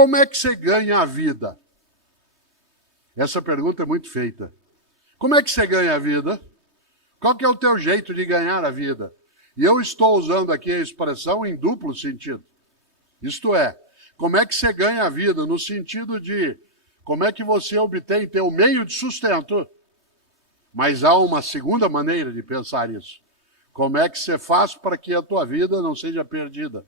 Como é que você ganha a vida? Essa pergunta é muito feita. Como é que você ganha a vida? Qual que é o teu jeito de ganhar a vida? E eu estou usando aqui a expressão em duplo sentido. Isto é, como é que você ganha a vida? No sentido de como é que você obtém teu meio de sustento. Mas há uma segunda maneira de pensar isso. Como é que você faz para que a tua vida não seja perdida?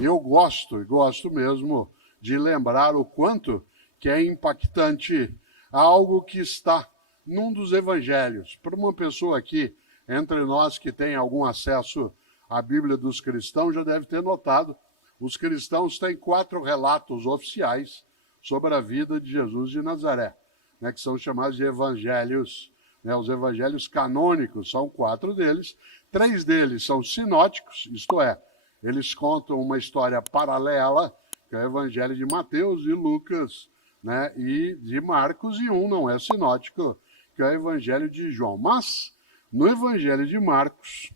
Eu gosto mesmo de lembrar o quanto que é impactante algo que está num dos evangelhos. Para uma pessoa aqui, entre nós que tem algum acesso à Bíblia dos cristãos, já deve ter notado, os cristãos têm 4 relatos oficiais sobre a vida de Jesus de Nazaré, né, que são chamados de evangelhos, né, os evangelhos canônicos, são 4 deles, 3 deles são sinóticos, isto é, eles contam uma história paralela, que é o evangelho de Mateus e Lucas, né, e de Marcos, e um não é sinótico, que é o evangelho de João. Mas, no evangelho de Marcos,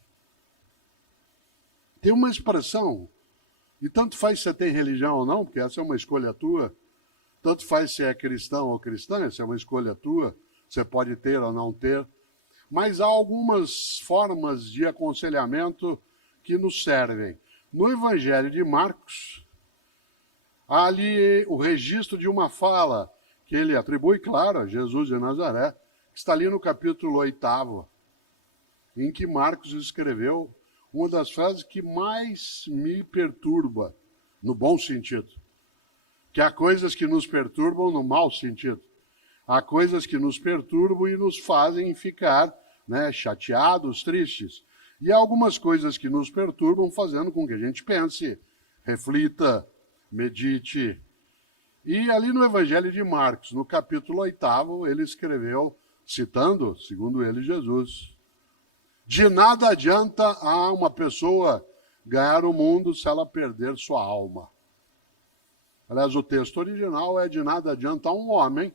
tem uma expressão, e tanto faz se você tem religião ou não, porque essa é uma escolha tua, tanto faz se é cristão ou cristã, essa é uma escolha tua, você pode ter ou não ter, mas há algumas formas de aconselhamento que nos servem. No Evangelho de Marcos, há ali o registro de uma fala que ele atribui, claro, a Jesus de Nazaré, que está ali no capítulo 8, em que Marcos escreveu uma das frases que mais me perturba, no bom sentido. Que há coisas que nos perturbam no mau sentido. Há coisas que nos perturbam e nos fazem ficar, né, chateados, tristes. E há algumas coisas que nos perturbam fazendo com que a gente pense, reflita, medite. E ali no Evangelho de Marcos, no capítulo 8, ele escreveu, citando, segundo ele, Jesus: de nada adianta a uma pessoa ganhar o mundo se ela perder sua alma. Aliás, o texto original é: de nada adianta a um homem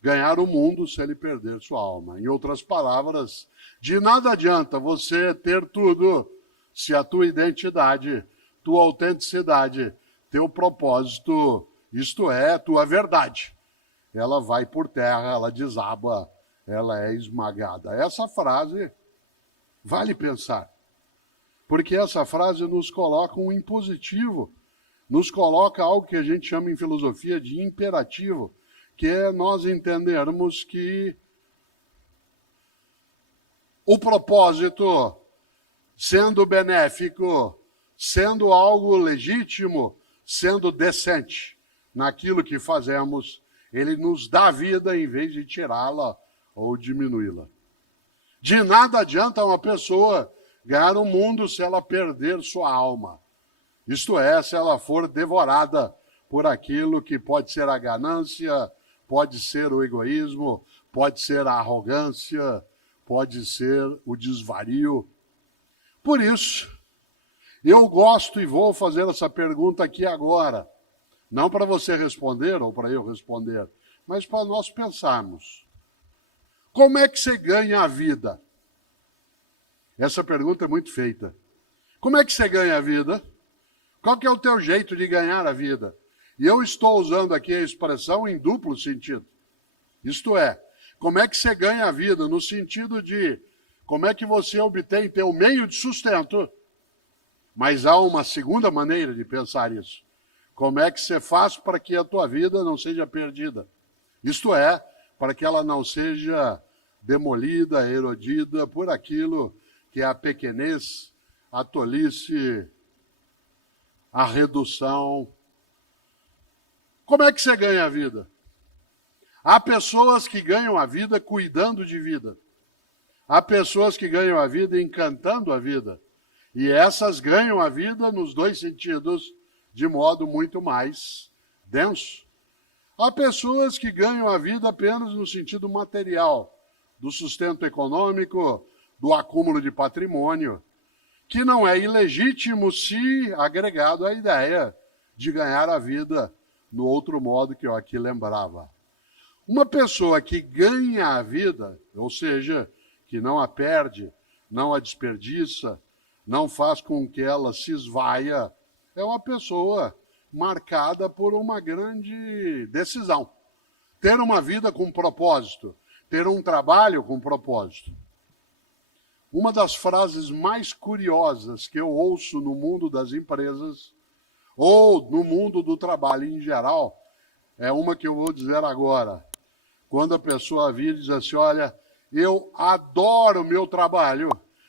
ganhar o mundo se ele perder sua alma. Em outras palavras, de nada adianta você ter tudo se a tua identidade, tua autenticidade, teu propósito, isto é, tua verdade, ela vai por terra, ela desaba, ela é esmagada. Essa frase vale pensar, porque essa frase nos coloca um impositivo, nos coloca algo que a gente chama em filosofia de imperativo, que é nós entendermos que o propósito, sendo benéfico, sendo algo legítimo, sendo decente naquilo que fazemos, ele nos dá vida em vez de tirá-la ou diminuí-la. De nada adianta uma pessoa ganhar o mundo se ela perder sua alma. Isto é, se ela for devorada por aquilo que pode ser a ganância, pode ser o egoísmo, pode ser a arrogância, pode ser o desvario. Por isso, eu gosto e vou fazer essa pergunta aqui agora, não para você responder ou para eu responder, mas para nós pensarmos. Como é que você ganha a vida? Essa pergunta é muito feita. Como é que você ganha a vida? Qual que é o teu jeito de ganhar a vida? E eu estou usando aqui a expressão em duplo sentido. Isto é, como é que você ganha a vida? No sentido de como é que você obtém teu meio de sustento. Mas há uma segunda maneira de pensar isso. Como é que você faz para que a tua vida não seja perdida? Isto é, para que ela não seja demolida, erodida por aquilo que é a pequenez, a tolice, a redução. Como é que você ganha a vida? Há pessoas que ganham a vida cuidando de vida. Há pessoas que ganham a vida encantando a vida. E essas ganham a vida nos 2 sentidos, de modo muito mais denso. Há pessoas que ganham a vida apenas no sentido material, do sustento econômico, do acúmulo de patrimônio, que não é ilegítimo se agregado à ideia de ganhar a vida no outro modo que eu aqui lembrava. Uma pessoa que ganha a vida, ou seja, que não a perde, não a desperdiça, não faz com que ela se esvaia, é uma pessoa marcada por uma grande decisão. Ter uma vida com propósito, ter um trabalho com propósito. Uma das frases mais curiosas que eu ouço no mundo das empresas, ou no mundo do trabalho em geral, é uma que eu vou dizer agora. Quando a pessoa vira e diz assim, olha, eu adoro o meu trabalho,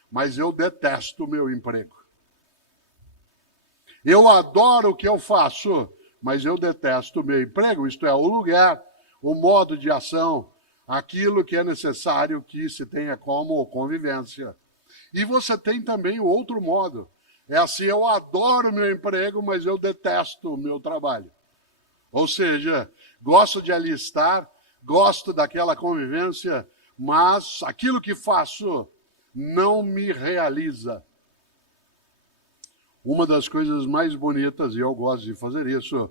mas eu detesto o meu emprego. Eu adoro o que eu faço, mas eu detesto o meu emprego, isto é, o lugar, o modo de ação, aquilo que é necessário que se tenha como convivência. E você tem também o outro modo. É assim, eu adoro o meu emprego, mas eu detesto o meu trabalho. Ou seja, gosto de ali estar, gosto daquela convivência, mas aquilo que faço não me realiza. Uma das coisas mais bonitas, e eu gosto de fazer isso,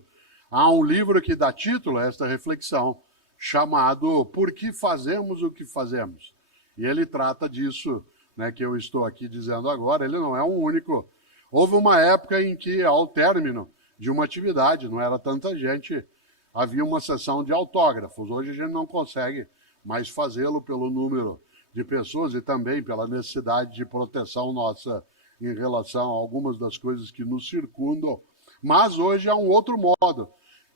há um livro que dá título a esta reflexão, chamado Por que Fazemos o que Fazemos? E ele trata disso, né, que eu estou aqui dizendo agora, ele não é um único. Houve uma época em que, ao término de uma atividade, não era tanta gente, havia uma sessão de autógrafos. Hoje a gente não consegue mais fazê-lo pelo número de pessoas e também pela necessidade de proteção nossa em relação a algumas das coisas que nos circundam. Mas hoje há um outro modo,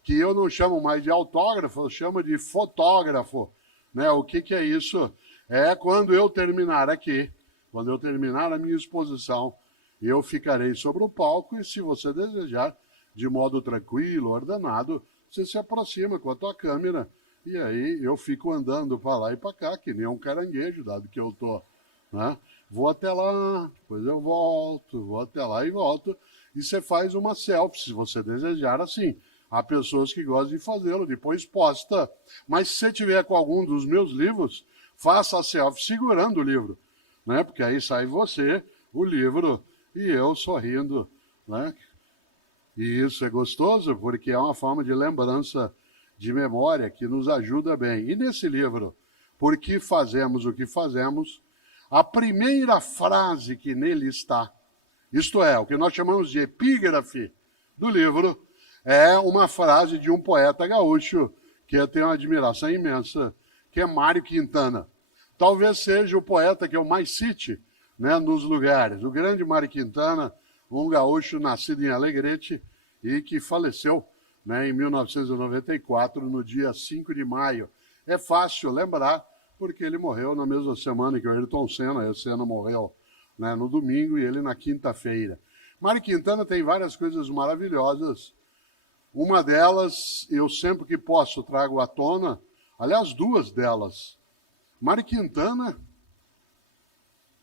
que eu não chamo mais de autógrafo, eu chamo de fotógrafo. Né? O que é isso? É quando eu terminar aqui, quando eu terminar a minha exposição, eu ficarei sobre o palco e, se você desejar, de modo tranquilo, ordenado, você se aproxima com a tua câmera e aí eu fico andando para lá e para cá, que nem um caranguejo, dado que eu estou, né? Vou até lá, depois eu volto, vou até lá e volto, e você faz uma selfie, se você desejar assim. Há pessoas que gostam de fazê-lo, depois posta. Mas se você tiver com algum dos meus livros, faça a selfie segurando o livro, né? Porque aí sai você, o livro, e eu sorrindo, né? E isso é gostoso porque é uma forma de lembrança, de memória, que nos ajuda bem. E nesse livro, Por que Fazemos o que Fazemos, a primeira frase que nele está, isto é, o que nós chamamos de epígrafe do livro, é uma frase de um poeta gaúcho que eu tenho uma admiração imensa, que é Mário Quintana. Talvez seja o poeta que eu mais cite, né, nos lugares. O grande Mário Quintana, um gaúcho nascido em Alegrete e que faleceu, né, em 1994, no dia 5 de maio. É fácil lembrar, porque ele morreu na mesma semana que o Ayrton Senna. O Senna morreu, né, no domingo e ele na quinta-feira. Mário Quintana tem várias coisas maravilhosas. Uma delas, eu sempre que posso trago à tona, aliás, duas delas. Mário Quintana,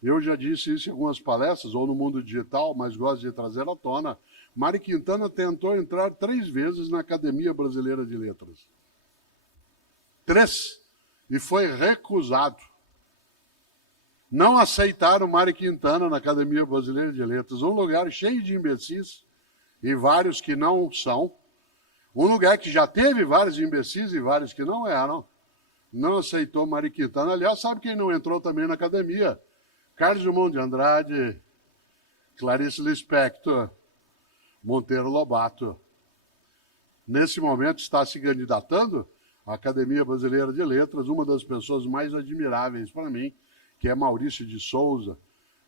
eu já disse isso em algumas palestras, ou no mundo digital, mas gosto de trazer à tona. Mário Quintana tentou entrar 3 vezes na Academia Brasileira de Letras. 3. E foi recusado. Não aceitaram Mário Quintana na Academia Brasileira de Letras. Um lugar cheio de imbecis, e vários que não são. Um lugar que já teve vários imbecis e vários que não eram. Não aceitou Mário Quintana. Aliás, sabe quem não entrou também na academia? Carlos Drummond de Andrade, Clarice Lispector, Monteiro Lobato. Nesse momento está se candidatando à Academia Brasileira de Letras, uma das pessoas mais admiráveis para mim, que é Maurício de Souza,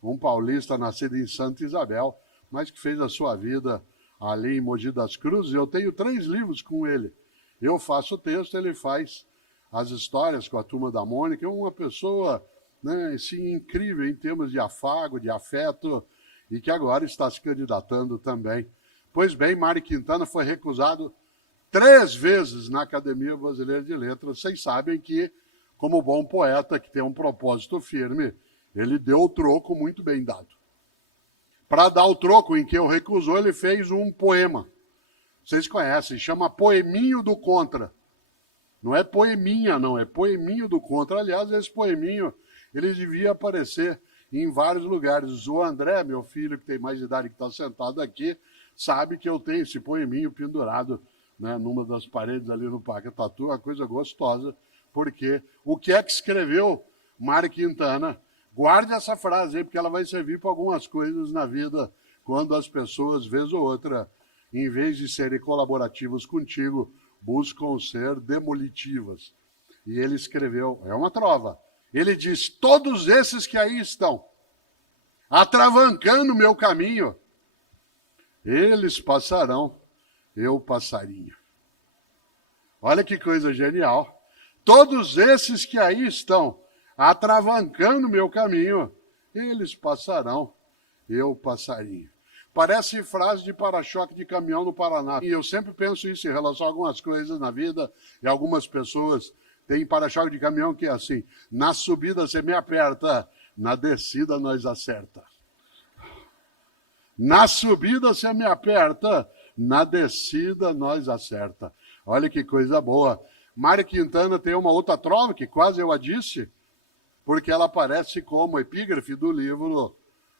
um paulista nascido em Santa Isabel, mas que fez a sua vida ali em Mogi das Cruzes. Eu tenho 3 livros com ele. Eu faço o texto, ele faz as histórias com a Turma da Mônica. É uma pessoa, né, assim, incrível em termos de afago, de afeto, e que agora está se candidatando também. Pois bem, Mário Quintana foi recusado 3 vezes na Academia Brasileira de Letras. Vocês sabem que, como bom poeta que tem um propósito firme, ele deu o troco muito bem dado. Para dar o troco em que eu recusou, ele fez um poema. Vocês conhecem, chama Poeminho do Contra. Não é poeminha, não, é Poeminho do Contra. Aliás, esse poeminho, ele devia aparecer em vários lugares. O André, meu filho, que tem mais idade, que está sentado aqui, sabe que eu tenho esse poeminho pendurado né, numa das paredes ali no Parque Tatu, uma coisa gostosa, porque o que é que escreveu Mário Quintana? Guarde essa frase aí, porque ela vai servir para algumas coisas na vida, quando as pessoas, vez ou outra, em vez de serem colaborativas contigo, buscam ser demolitivas. E ele escreveu, é uma trova, ele diz, todos esses que aí estão, atravancando o meu caminho, eles passarão, eu passarinho. Olha que coisa genial. Todos esses que aí estão, atravancando o meu caminho, eles passarão, eu passarinho. Parece frase de para-choque de caminhão no Paraná. E eu sempre penso isso em relação a algumas coisas na vida, e algumas pessoas têm para-choque de caminhão que é assim, na subida você me aperta, na descida nós acerta. Na subida você me aperta, na descida nós acerta. Olha que coisa boa. Mário Quintana tem uma outra trova, que quase eu a disse, porque ela aparece como epígrafe do livro,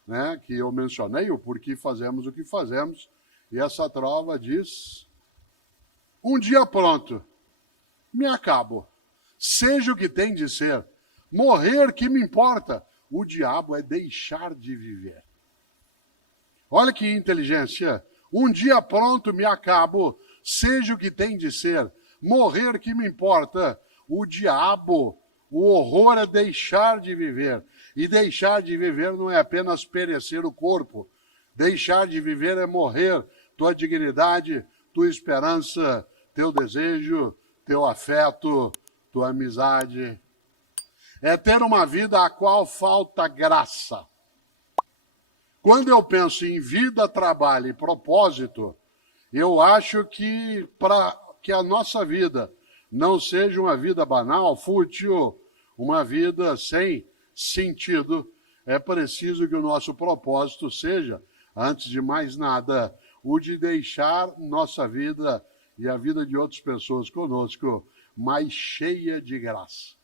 né, que eu mencionei, o Porquê Fazemos o que Fazemos, e essa trova diz, um dia pronto, me acabo, seja o que tem de ser, morrer que me importa, o diabo é deixar de viver. Olha que inteligência, um dia pronto me acabo, seja o que tem de ser, morrer que me importa, o diabo, o horror é deixar de viver. E deixar de viver não é apenas perecer o corpo. Deixar de viver é morrer tua dignidade, tua esperança, teu desejo, teu afeto, tua amizade. É ter uma vida a qual falta graça. Quando eu penso em vida, trabalho e propósito, eu acho que para que a nossa vida não seja uma vida banal, fútil, uma vida sem sentido, é preciso que o nosso propósito seja, antes de mais nada, o de deixar nossa vida e a vida de outras pessoas conosco mais cheia de graça.